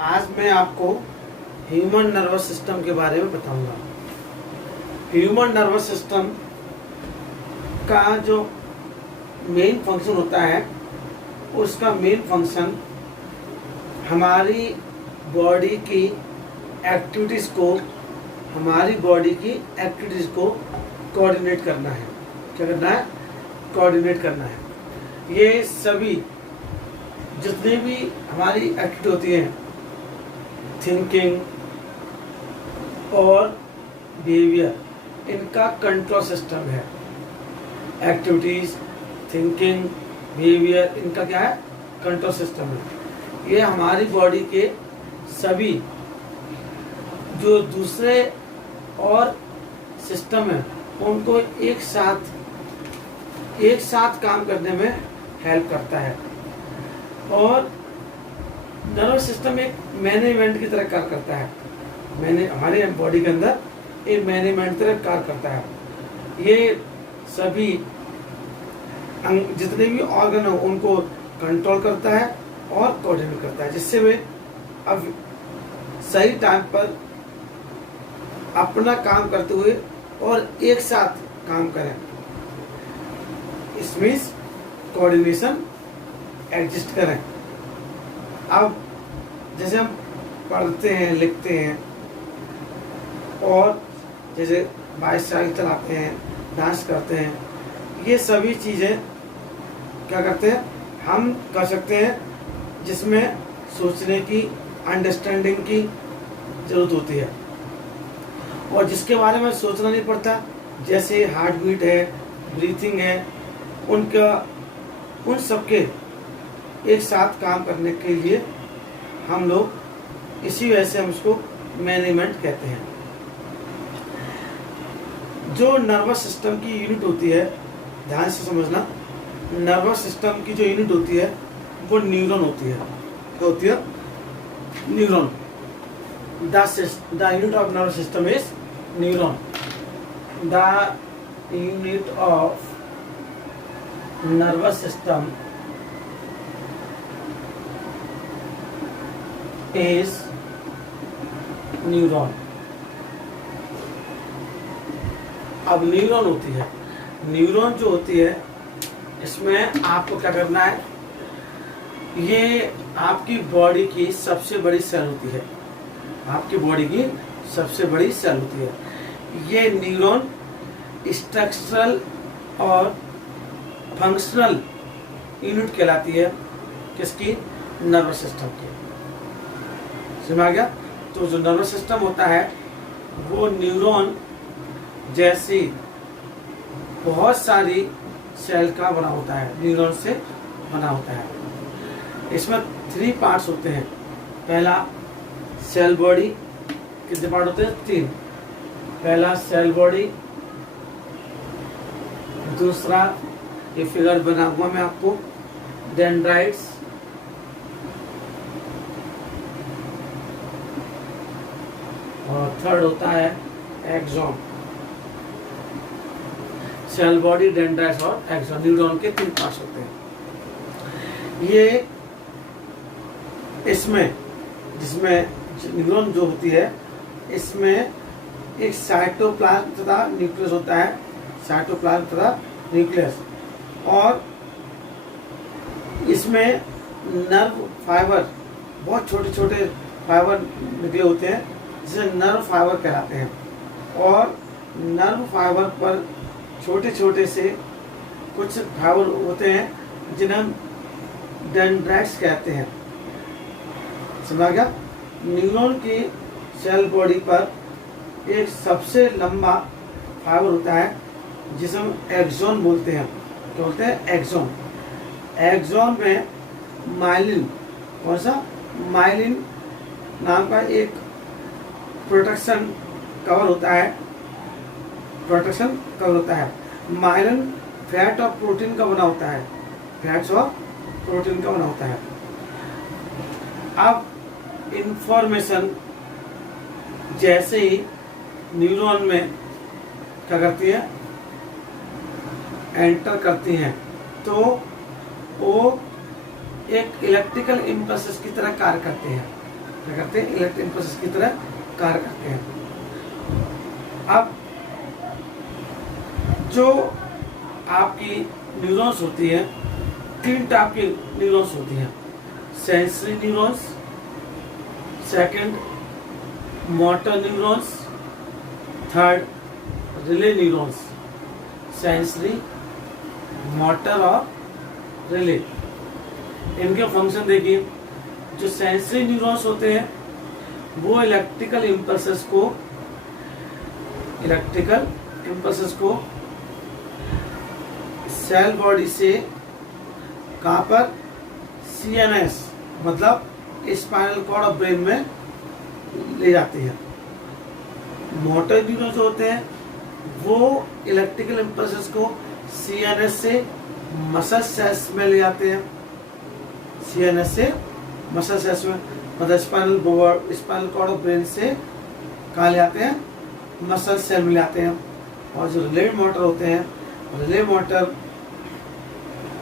आज मैं आपको ह्यूमन नर्वस सिस्टम के बारे में बताऊंगा। ह्यूमन नर्वस सिस्टम का जो मेन फंक्शन होता है, उसका मेन फंक्शन हमारी बॉडी की एक्टिविटीज़ को कोऑर्डिनेट करना है। क्या करना है? कोऑर्डिनेट करना है। ये सभी जितनी भी हमारी एक्टिविटी होती हैं, थिंकिंग और बिहेवियर, इनका कंट्रोल सिस्टम है। एक्टिविटीज़, थिंकिंग, बिहेवियर, इनका क्या है? कंट्रोल सिस्टम है। ये हमारी बॉडी के सभी जो दूसरे और सिस्टम है, उनको एक साथ काम करने में हेल्प करता है। और नर्वस सिस्टम एक मैनेजमेंट की तरह कार्य करता है। हमारे बॉडी के अंदर एक मैनेजमेंट की तरह कार्य करता है। ये सभी जितने भी ऑर्गन हो उनको कंट्रोल करता है और कोऑर्डिनेट करता है, जिससे वे अब सही टाइम पर अपना काम करते हुए और एक साथ काम करें। इसमें कोऑर्डिनेशन एग्जिस्ट करें। अब जैसे हम पढ़ते हैं, लिखते हैं और जैसे बाइसाइकिल चलाते हैं, डांस करते हैं, ये सभी चीज़ें क्या करते हैं? हम कर सकते हैं, जिसमें सोचने की, अंडरस्टैंडिंग की ज़रूरत होती है और जिसके बारे में सोचना नहीं पड़ता, जैसे हार्ट बीट है, ब्रीथिंग है, उन सबके एक साथ काम करने के लिए हम लोग, इसी वजह से हम उसको मैनेजमेंट कहते हैं। जो नर्वस सिस्टम की यूनिट होती है, ध्यान से समझना, नर्वस सिस्टम की जो यूनिट होती है वो न्यूरॉन होती है। क्या होती है? Neuron. The unit of nervous system is neuron. The unit of nervous system is neuron. अब न्यूरॉन होती है, न्यूरॉन जो होती है, इसमें आपको क्या करना है? ये आपकी बॉडी की सबसे बड़ी सेल होती है। आपकी बॉडी की सबसे बड़ी सेल होती है। ये न्यूरॉन स्ट्रक्चरल और फंक्शनल यूनिट कहलाती है। किसकी? नर्वस सिस्टम की। समझ आ गया? तो जो नर्वस सिस्टम होता है वो न्यूरॉन जैसी बहुत सारी सेल का बना होता है, न्यूरॉन से बना होता है। इसमें 3 पार्ट्स होते हैं। पहला सेल बॉडी। कितने पार्ट होते हैं? 3। पहला सेल बॉडी, दूसरा ये फिगर बना हुआ मैं आपको, डेंड्राइट्स, और थर्ड होता है एक्सॉन। सेल बॉडी, डेंड्राइट्स और एक्सॉन, न्यूरॉन के 3 पार्ट्स होते हैं। ये इसमें जिसमें न्यूरॉन जो होती है, इसमें एक साइटोप्लाज्म तथा न्यूक्लियस होता है। साइटोप्लाज्म तथा न्यूक्लियस, और इसमें नर्व फाइबर, बहुत छोटे छोटे फाइबर निकले होते हैं, जिसे नर्व फाइबर कहलाते हैं। और नर्व फाइबर पर छोटे छोटे से कुछ फाइबर होते हैं जिन्हें हम डेंड्राइट्स कहते हैं। समझा गया? न्यूरॉन की सेल बॉडी पर एक सबसे लंबा फाइबर होता है जिसे हम एक्सॉन बोलते हैं। क्या बोलते हैं? एक्सॉन। एक्सॉन में माइलिन, कौन सा? माइलिन नाम का एक प्रोटेक्शन कवर होता है। प्रोटेक्शन कवर होता है। माइलिन फैट और प्रोटीन का बना होता है। फैट्स और प्रोटीन का बना होता है। अब इंफॉर्मेशन जैसे ही न्यूरॉन में क्या करती है? एंटर करती हैं, तो वो एक इलेक्ट्रिकल इम्पल्सेस की तरह कार्य करते हैं। क्या करते हैं, इलेक्ट्रिक इम्पल्स की तरह कार्य करते हैं। अब जो आपकी न्यूरॉन्स होती है, 3 टाइप की न्यूरॉन्स होती हैं। Sensory neurons, second motor neurons, third relay neurons. Sensory, motor और रिले, इनके फंक्शन देखिए। जो सेंसरी न्यूरॉन्स होते हैं वो इलेक्ट्रिकल इम्पल्सेस को सेल बॉडी से कहाँ पर, CNS मतलब स्पाइनल कॉर्ड ऑफ ब्रेन में ले जाती है। मोटर न्यूरॉन्स होते हैं वो इलेक्ट्रिकल इम्पल्सेस को CNS से मसल सेल्स में ले जाते हैं। CNS से मसल सेल्स में, मतलब स्पाइनल कॉर्ड ऑफ ब्रेन से कहाँ ले आते हैं, मसल सेल में ले आते हैं। और जो रिले मोटर होते हैं, रिले मोटर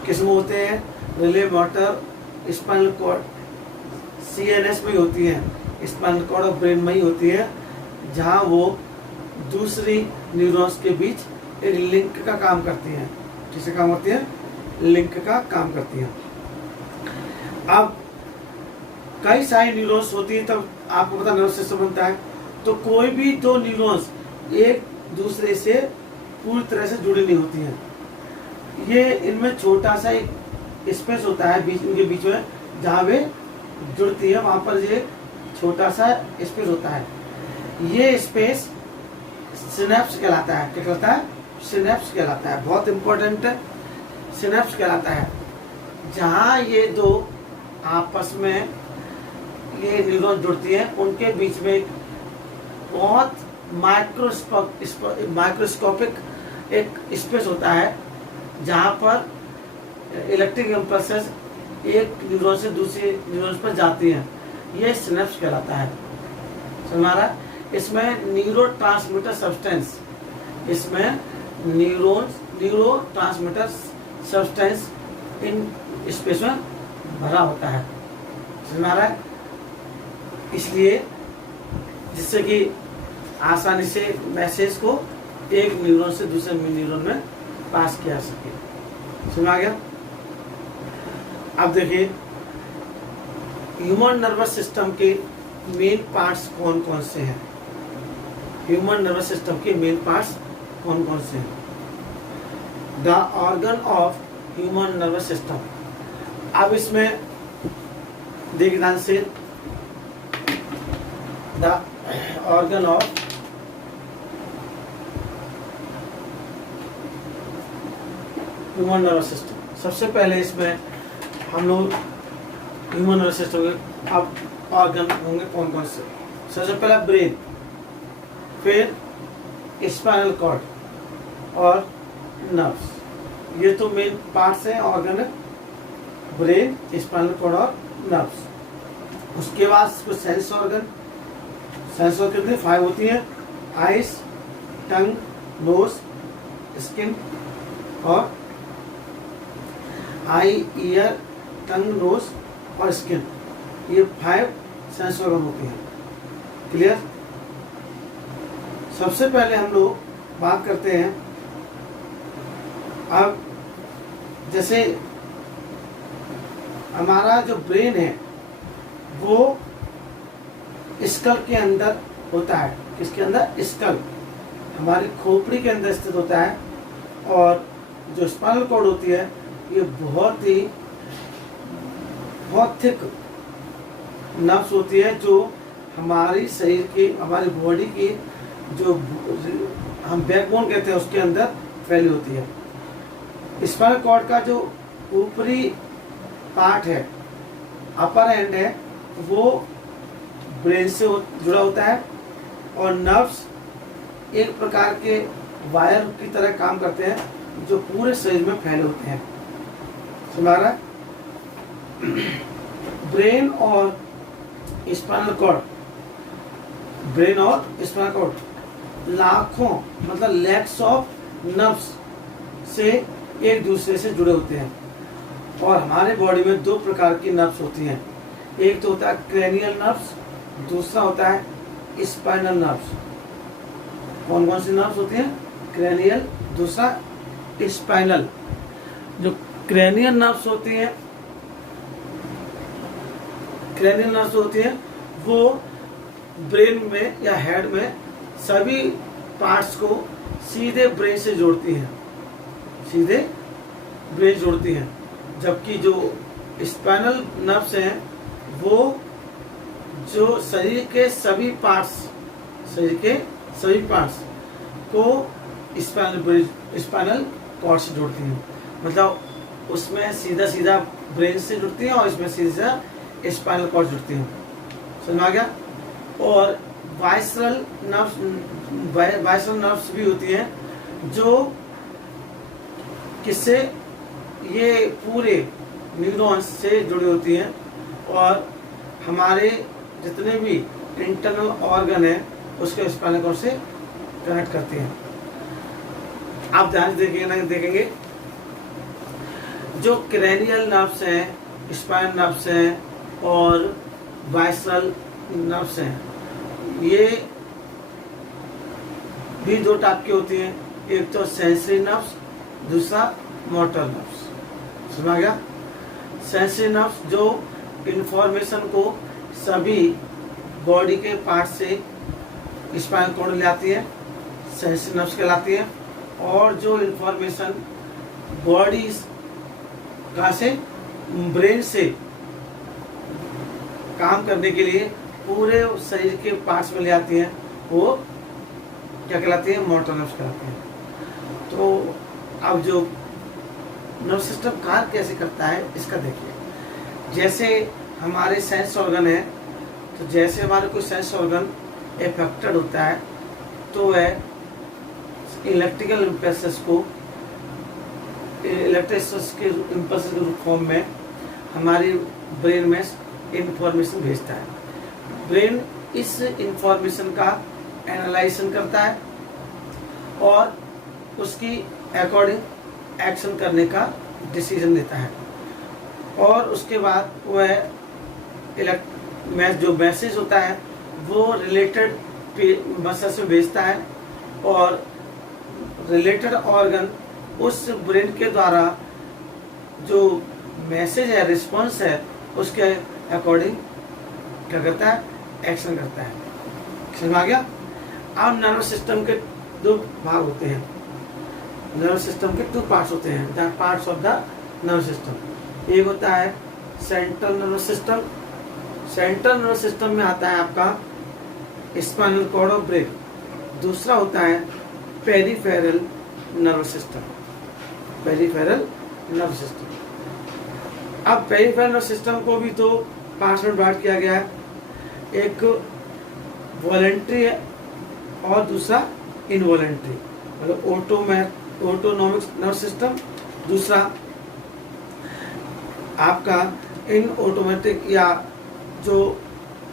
किस में होते हैं, relay motor spinal cord CNS में ही होती है, स्पाइनल कॉर्ड ऑफ ब्रेन में ही होती है, जहाँ वो दूसरी न्यूरॉन्स के बीच एक लिंक का काम करती हैं। किसका काम करती है, लिंक का काम करती हैं। अब कई सारी न्यूरॉन्स होती है, तब आपको पता नर्वस सिस्टम बनता है। तो कोई भी 2 न्यूरॉन्स एक दूसरे से पूरी तरह से जुड़ी नहीं होती हैं। ये इनमें छोटा सा एक स्पेस होता है इनके बीच में, जहाँ वे जुड़ती है, वहाँ पर ये छोटा सा स्पेस होता है। ये स्पेस सिनेप्स कहलाता है। क्या कहलाता है, सिनेप्स कहलाता है। बहुत इंपॉर्टेंट है, सिनेप्स कहलाता है। जहाँ ये 2 आपस में ये न्यूरॉन जुड़ती हैं, उनके बीच में बहुत माइक्रोस्कोपिक एक स्पेस होता है, जहाँ पर इलेक्ट्रिक इम्पल्सेस एक न्यूरॉन से दूसरे न्यूरॉन पर जाती हैं। ये सिनेप्स कहलाता है। हमारा इसमें न्यूरोट्रांसमीटर सब्सटेंस, इसमें न्यूरोट्रांसमीटर सब्सटेंस इन स्पेस में भरा होता है। हमारा इसलिए जिससे कि आसानी से मैसेज को एक न्यूरॉन से दूसरे न्यूरॉन में पास किया सके। समझ आ गया। अब देखिए ह्यूमन नर्वस सिस्टम के मेन पार्ट्स कौन कौन से हैं। ह्यूमन नर्वस सिस्टम के मेन पार्ट्स कौन कौन से हैं। The organ of human nervous system. अब इसमें देखिए ध्यान से, the organ of human nervous system. सबसे पहले इसमें हम लोग ह्यूमन नर्वस सिस्टम के अब ऑर्गन होंगे कौन कौन से। सबसे पहला ब्रेन, फिर स्पाइनल कॉर्ड और नर्व्स। ये तो मेन पार्ट्स हैं ऑर्गन, ब्रेन, स्पाइनल कॉर्ड और नर्व्स। उसके बाद कुछ सेंस ऑर्गन। सेंस ऑर्गन कितनी 5 होती है, आइज, टंग, नोज, स्किन और आई, ईयर, टंग, नोज और स्किन। ये 5 सेंस ऑर्गन होती हैं। क्लियर। सबसे पहले हम लोग बात करते हैं, अब जैसे हमारा जो ब्रेन है वो स्कल के अंदर होता है। किसके अंदर, स्कल, हमारी खोपड़ी के अंदर स्थित होता है। और जो स्पाइनल कॉर्ड होती है ये बहुत थिक नर्व्स होती है, जो हमारी शरीर की, हमारी बॉडी की जो हम बैकबोन कहते हैं उसके अंदर फैली होती है। स्पाइनल कॉर्ड का जो ऊपरी पार्ट है, अपर एंड है, वो ब्रेन से जुड़ा होता है। और नर्व्स एक प्रकार के वायर की तरह काम करते हैं जो पूरे शरीर में फैले होते हैं। हमारा ब्रेन और स्पाइनल कॉर्ड, ब्रेन और स्पाइनल कॉर्ड लाखों मतलब लैक्स ऑफ नर्व्स से एक दूसरे से जुड़े होते हैं। और हमारे बॉडी में 2 प्रकार की नर्व्स होती हैं। एक तो होता है क्रेनियल नर्व्स दूसरा होता है स्पाइनल नर्व्स। कौन कौन सी नर्व्स होती हैं? क्रैनियल, दूसरा स्पाइनल। जो क्रैनियल नर्व्स होती हैं, क्रैनियल नर्व्स होती हैं वो ब्रेन में या हेड में सभी पार्ट्स को सीधे ब्रेन से जोड़ती हैं, सीधे ब्रेन जोड़ती हैं। जबकि जो स्पाइनल नर्व्स हैं वो जो शरीर के सभी पार्ट्स, शरीर के सभी पार्ट्स को स्पाइनल कॉर्ड से जोड़ती हैं। मतलब उसमें सीधा सीधा ब्रेन से जुड़ती हैं और इसमें सीधा स्पाइनल कॉर्ड जुड़ती हैं। समझ आ गया? और वाइसरल नर्व्स भी होती हैं जो किससे? ये पूरे न्यूरॉन्स से जुड़ी होती हैं और हमारे जितने भी इंटरनल ऑर्गन है उसके स्पाइनल कॉर्ड से कनेक्ट करती हैं। आप ध्यान से देखेंगे जो क्रैनियल नर्व्स हैं, स्पाइनल नर्व्स हैं और वाइसरल नर्व्स हैं, ये भी दो टाइप की होती हैं। एक तो सेंसरी नर्व्स, दूसरा मोटर नर्व्स। समझ आ गया? सेंसरी नर्व्स जो इंफॉर्मेशन को सभी बॉडी के पार्ट से स्पाइनल कॉर्ड ले आती है, सेंसरी नर्व्स कहलाती है। और जो इंफॉर्मेशन बॉडी कहाँ से? ब्रेन से काम करने के लिए पूरे शरीर के पार्ट्स में ले आती हैं, वो क्या कहलाती है? मोटर नर्व्स कहलाती हैं। तो अब जो नर्व सिस्टम कार्य कैसे करता है इसका देखिए। जैसे हमारे सेंस ऑर्गन है, तो जैसे हमारे कोई सेंस ऑर्गन एफेक्टेड होता है तो वह इलेक्ट्रिकल इम्पल्सेस के फॉर्म में हमारी ब्रेन में इंफॉर्मेशन भेजता है। ब्रेन इस इंफॉर्मेशन का एनालाइजेशन करता है और उसकी अकॉर्डिंग एक्शन करने का डिसीजन लेता है। और उसके बाद वह जो मैसेज होता है वो रिलेटेड मसल्स में भेजता है और रिलेटेड ऑर्गन उस ब्रेन के द्वारा जो मैसेज है, रिस्पॉन्स है, उसके अकॉर्डिंग क्या करता है? एक्शन करता है। समझ आ गया? अब नर्वस सिस्टम के दो भाग होते हैं। नर्वस सिस्टम के टू पार्ट्स होते हैं, the parts of the nervous system. एक होता है central nervous system. Central nervous system में आता है आपका स्पाइनल कॉर्ड और ब्रेन। दूसरा होता है peripheral nervous system. Peripheral nervous system. अब पेरिफेरल नर्वस सिस्टम को भी तो पार्ट्स में डिवाइड किया गया है। एक वॉलेंट्री है और दूसरा इनवॉलेंट्री, मतलब ऑटोनोमिक नर्वस सिस्टम। दूसरा आपका इन ऑटोमेटिक, या जो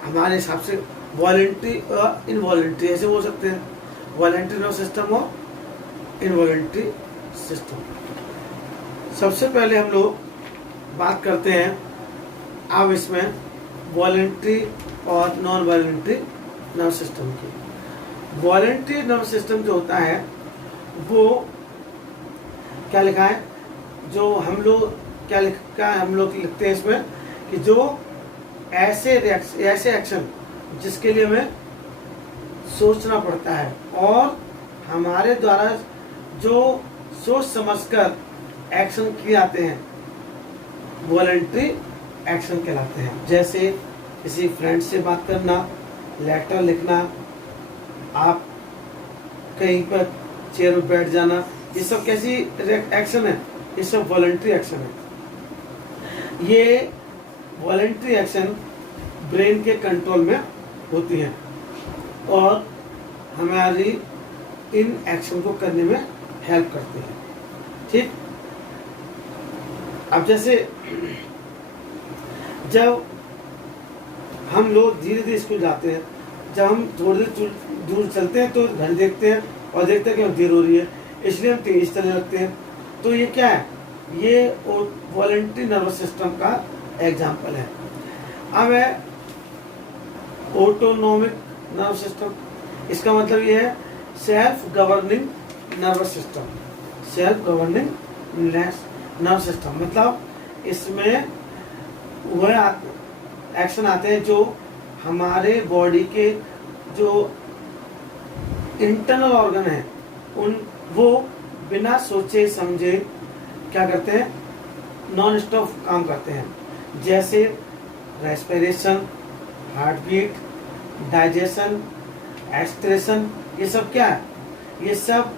हमारे हिसाब से वॉलेंट्री और इनवॉलेंट्री ऐसे बोल सकते हैं, वॉलेंट्री नर्वस सिस्टम और इनवॉलेंट्री सिस्टम। सबसे पहले हम लोग बात करते हैं अब इसमें वॉलेंट्री और नॉन वॉलेंट्री नर्वस सिस्टम की। वॉलेंट्री नर्वस सिस्टम जो होता है वो क्या लिखा है, जो हम लोग क्या लिखा है, हम लोग लिखते हैं इसमें कि जो ऐसे एक्शन जिसके लिए हमें सोचना पड़ता है और हमारे द्वारा जो सोच समझकर एक्शन किए जाते हैं, वॉलेंट्री एक्शन कहलाते हैं। जैसे किसी फ्रेंड से बात करना, लेटर लिखना, आप कहीं पर चेयर पर बैठ जाना, ये सब कैसी एक्शन है? ये सब वॉलेंट्री एक्शन है। ये वॉलेंट्री एक्शन ब्रेन के कंट्रोल में होती है और हमारी इन एक्शन को करने में हेल्प करती है। ठीक? अब जैसे जब हम लोग धीरे धीरे स्कूल जाते हैं, जब हम थोड़ी दूर चलते हैं तो घड़ी देखते हैं और देखते हैं कि देर हो रही है, इसलिए हम तेज चलने लगते हैं। तो ये क्या है? ये वॉलेंट्री नर्वस सिस्टम का एग्जाम्पल है। अब ऑटोनोमिक नर्व सिस्टम, इसका मतलब ये है self governing nervous system. Self governing nerve system मतलब इसमें वह एक्शन आते हैं जो हमारे बॉडी के जो इंटरनल ऑर्गन है उन वो बिना सोचे समझे क्या करते हैं, नॉन स्टॉप काम करते हैं। जैसे respiration, heartbeat, digestion, excretion, ये सब क्या है, ये सब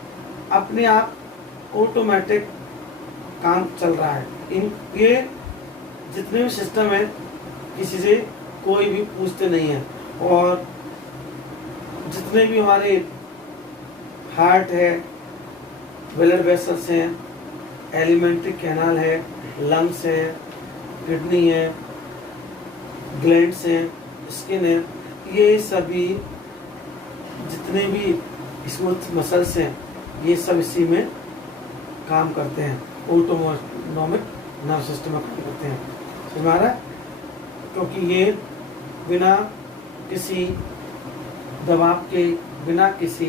अपने आप ऑटोमेटिक काम चल रहा है। इन ये जितने भी सिस्टम है किसी से कोई भी पूछते नहीं है। और जितने भी हमारे हार्ट है, ब्लड वेसल्स हैं, एलिमेंट्री कैनाल है, लंग्स है, किडनी है, ग्लैंड्स हैं, स्किन है, ये सभी जितने भी स्मूथ मसल्स हैं ये सब इसी में काम करते हैं, ऑटोनोमिक नर्व सिस्टम में काम करते हैं। समझ में आ रहा है? क्योंकि ये बिना किसी दबाव के, बिना किसी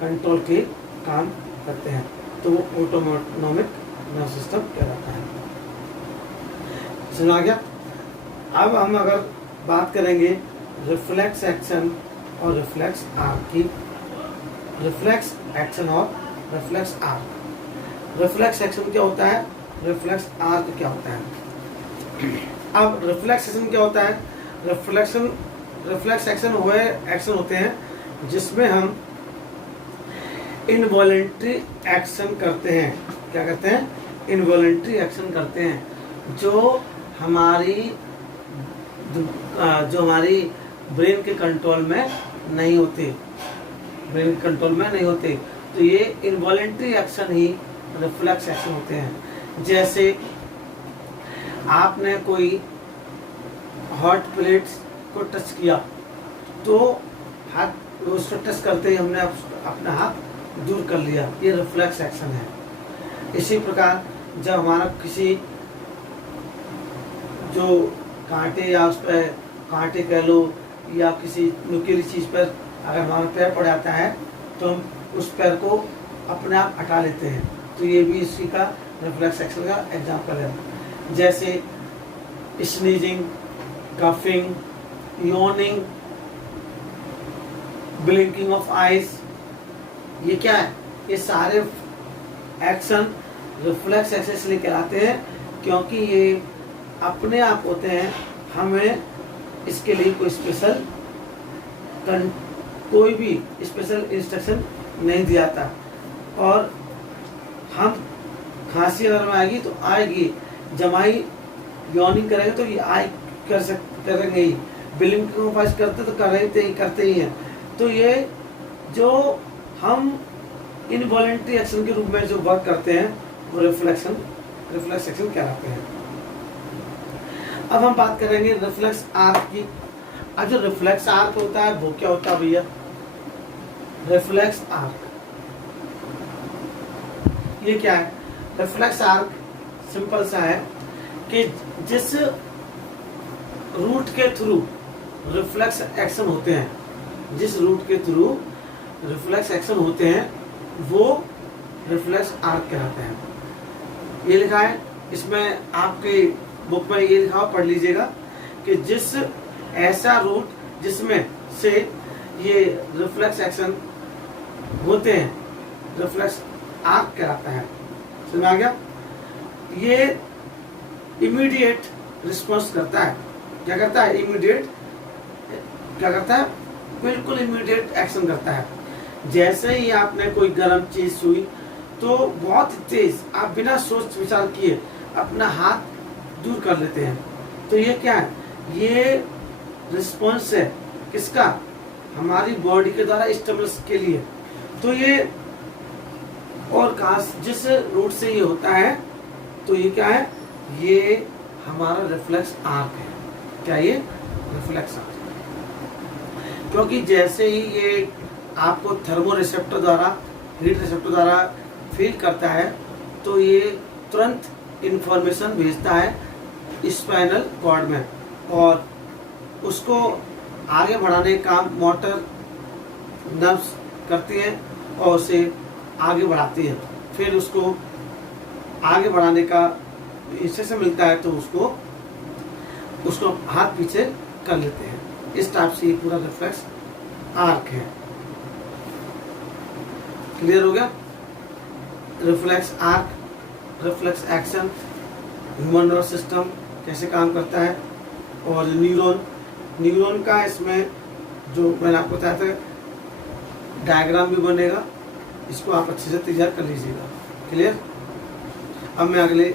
कंट्रोल के काम करते हैं, तो वो ऑटोनोमिक नर्व सिस्टम कहलाता है। समझ आ गया? अब हम अगर बात करेंगे रिफ्लेक्स एक्शन और रिफ्लेक्स आर्क की। रिफ्लेक्स एक्शन और रिफ्लेक्स आर्क। रिफ्लेक्स एक्शन क्या होता है, रिफ्लेक्स आर्क क्या होता है? अब रिफ्लेक्स एक्शन क्या होता है? रिफ्लेक्स एक्शन हुए एक्शन होते हैं जिसमें हम इनवॉलेंट्री एक्शन करते हैं। क्या करते हैं? इनवॉलेंट्री एक्शन करते हैं जो हमारी ब्रेन के कंट्रोल में नहीं होते, ब्रेन के कंट्रोल में नहीं होते। तो ये इनवॉलेंट्री एक्शन ही रिफ्लेक्स एक्शन होते हैं। जैसे आपने कोई हॉट प्लेट्स को टच किया तो हाथ उसको टच करते ही हमने अपना हाथ दूर कर लिया, ये रिफ्लेक्स एक्शन है। इसी प्रकार जब हमारा किसी जो कांटे या उस पर कांटे कह लो या किसी नुकीली चीज़ पर अगर हमारा पैर पड़ जाता है तो हम उस पैर को अपने आप हटा लेते हैं, तो ये भी इसी का रिफ्लेक्स एक्शन का एग्जाम्पल है। जैसे sneezing, coughing, yawning, blinking of eyes, ये क्या है? ये सारे एक्शन रिफ्लेक्स एक्शन इसलिए कहलाते हैं क्योंकि ये अपने आप होते हैं, हमें इसके लिए कोई भी स्पेशल इंस्ट्रक्शन नहीं दिया था। और हम खांसी अगर में आएगी तो आएगी, जमाई यॉनिंग करेंगे तो ये आए करेंगे ही, ब्लिंकिंग ऑफ आइज करते तो करते ही हैं। तो ये जो हम इनवॉलेंट्री एक्शन के रूप में जो वर्क करते हैं वो रिफ्लेक्स एक्शन कहलाते हैं। अब हम बात करेंगे रिफ्लेक्स आर्क की। अब जो रिफ्लेक्स आर्क होता है वो क्या होता है भैया? रिफ्लेक्स आर्क ये क्या है? रिफ्लेक्स आर्क सिंपल सा है कि जिस रूट के थ्रू रिफ्लेक्स एक्शन होते हैं, जिस रूट के थ्रू रिफ्लेक्स एक्शन होते हैं वो रिफ्लेक्स आर्क कहलाते हैं। ये लिखा है इसमें, आपके बुक में ये लिखा, पढ़ लीजिएगा कि जिस ऐसा रूट जिसमें से ये रिफ्लेक्स एक्शन होते हैं रिफ्लेक्स आर्क कहलाता है। समझ में आ गया? ये इमीडिएट रिस्पॉन्स करता है। क्या करता है? इमीडिएट क्या करता है? बिल्कुल इमीडिएट एक्शन करता है। जैसे ही आपने कोई गर्म चीज छुई तो बहुत तेज आप बिना सोच विचार किए अपना हाथ दूर कर लेते हैं। तो ये क्या है? ये रिस्पॉन्स है किसका? हमारी बॉडी के द्वारा स्टिमुलस के लिए। तो ये और खास जिस रूट से ये होता है तो ये क्या है? ये हमारा रिफ्लेक्स आर्क है। क्या ये? Reflex arc. क्योंकि जैसे ही ये आपको थर्मो रिसेप्टर द्वारा, हीट रिसेप्टर द्वारा फील करता है तो ये तुरंत इंफॉर्मेशन भेजता है स्पाइनल कॉर्ड में, और उसको आगे बढ़ाने का काम मोटर नर्व्स करती हैं और उसे आगे बढ़ाती हैं। फिर उसको आगे बढ़ाने का इससे से मिलता है तो उसको हाथ पीछे कर लेते हैं। इस टाइप से ये पूरा रिफ्लेक्स आर्क है। क्लियर हो गया? Reflex arc, reflex action, human nervous system कैसे काम करता है, और न्यूरॉन का इसमें जो मैंने आपको बताया था डायग्राम भी बनेगा, इसको आप अच्छे से तैयार कर लीजिएगा। क्लियर? अब मैं अगले